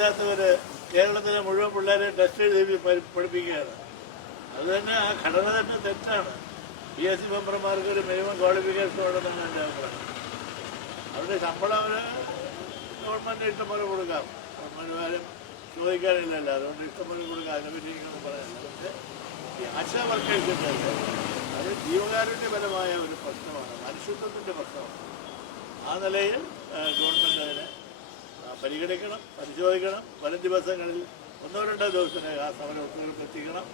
എഴുതാത്തവർ കേരളത്തിലെ മുഴുവൻ പിള്ളേരെ ടെസ്റ്റ് എഴുതി പഠിപ്പിക്കുകയാണ്. അത് തന്നെ ആ ഘടന തന്നെ തെറ്റാണ്. PSC മെമ്പർമാർക്ക് ഒരു മിനിമം ക്വാളിഫിക്കേഷൻ ഉണ്ടെന്നാണ് എൻ്റെ അഭിപ്രായം. അവരുടെ ശമ്പളം അവർ ഗവൺമെൻറ് ഇഷ്ടംപോലെ കൊടുക്കാം. ഗവൺമെൻറ് കാര്യം ചോദിക്കാനില്ലല്ലോ, അതുകൊണ്ട് ഇഷ്ടംപോലെ കൊടുക്കാം. അതിനെപ്പറ്റി ഇങ്ങനെ പറയാനില്ല. പക്ഷേ ഈ ആശാ വർക്കേഴ്സിൻ്റെ അത് ജീവകാരുണ്യപരമായ ഒരു പ്രശ്നമാണ്, മനുഷ്യത്വത്തിൻ്റെ പ്രശ്നമാണ്. ആ നിലയിൽ ഗവൺമെൻറ് അതിനെ പരിഗണിക്കണം, പരിശോധിക്കണം. വരും ദിവസങ്ങളിൽ 1-2 ദിവസത്തിനകം ആ സമരം ഒത്തുതീർപ്പ് എത്തിക്കണം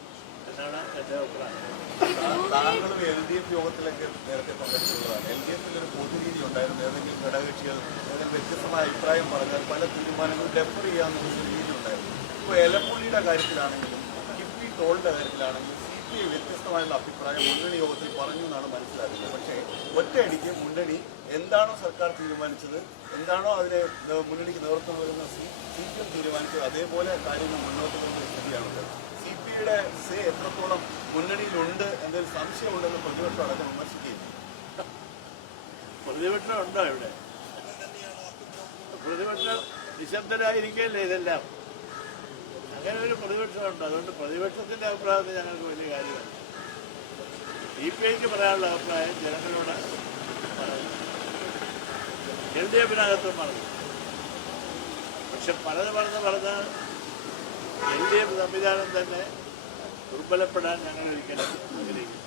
എന്നാണ് എൻ്റെ അഭിപ്രായം. താങ്കളും LDF യോഗത്തിലൊക്കെ നേരത്തെ പങ്കെടുത്തുള്ളതാണ്. LDF ഒരു പൊതുരീതി ഉണ്ടായിരുന്നു. ഏതെങ്കിലും ഘടകകക്ഷികൾ ഏതെങ്കിലും വ്യത്യസ്തമായ അഭിപ്രായം പറഞ്ഞാൽ പല തീരുമാനങ്ങളും ഡെഫർ ചെയ്യാമെന്നൊരു രീതി ഉണ്ടായിരുന്നു. ഇപ്പോൾ എലപ്പുള്ളിയുടെ കാര്യത്തിലാണെങ്കിലും കിഫ്ബി ടോളിൻ്റെ കാര്യത്തിലാണെങ്കിലും CPI വ്യത്യസ്തമായുള്ള അഭിപ്രായം മുന്നണി യോഗത്തിൽ പറഞ്ഞു എന്നാണ് മനസ്സിലാക്കുന്നത്. പക്ഷേ ഒറ്റയടിക്ക് മുന്നണി എന്താണോ സർക്കാർ തീരുമാനിച്ചത്, എന്താണോ അതിന് മുന്നണിക്ക് നേതൃത്വം വരുന്ന CPM തീരുമാനിച്ചത്, അതേപോലെ കാര്യങ്ങൾ മുന്നോട്ട് പോകുന്ന സ്ഥിതിയാണുള്ളത്. CPIയുടെ എത്രത്തോളം മുന്നണിയിലുണ്ട് എന്നൊരു സംശയമുണ്ടെന്ന് പ്രതിപക്ഷം അടക്കം വിമർശിക്കുകയും. പ്രതിപക്ഷം ഉണ്ടോ ഇവിടെ? പ്രതിപക്ഷം നിശബ്ദരായിരിക്കല്ലേ ഇതെല്ലാം? അങ്ങനെ ഒരു പ്രതിപക്ഷമുണ്ട്. അതുകൊണ്ട് പ്രതിപക്ഷത്തിൻ്റെ അഭിപ്രായത്തിൽ ഞങ്ങൾക്ക് വലിയ കാര്യമാണ്. CPIക്ക് പറയാനുള്ള അഭിപ്രായം ജനങ്ങളോട് പറഞ്ഞു, LDFിനകത്തും പറഞ്ഞു. പക്ഷെ പലത് പറഞ്ഞാൽ LDF സംവിധാനം തന്നെ ദുർബലപ്പെടാൻ ഞങ്ങൾ ഒരിക്കലും ആഗ്രഹിക്കുന്നു.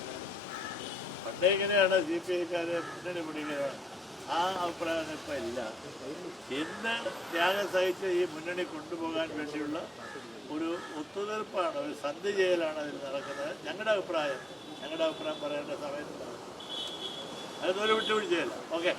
പണ്ടേ എങ്ങനെയാണ് CPIക്കാരെ മുന്നണി പിടിക്കുക, ആ അഭിപ്രായം ഇപ്പം ഇല്ല. ഇന്ന് ത്യാഗം സഹിച്ച് ഈ മുന്നണി കൊണ്ടുപോകാൻ വേണ്ടിയുള്ള ഒരു ഒത്തുതീർപ്പാണ്, ഒരു സന്ധി ചെയ്യലാണ് അതിൽ നടക്കുന്നത്. ഞങ്ങളുടെ അഭിപ്രായം പറയേണ്ട സമയത്ത് അതൊരു വിട്ടുപിടിച്ചതല്ല. ഓക്കെ.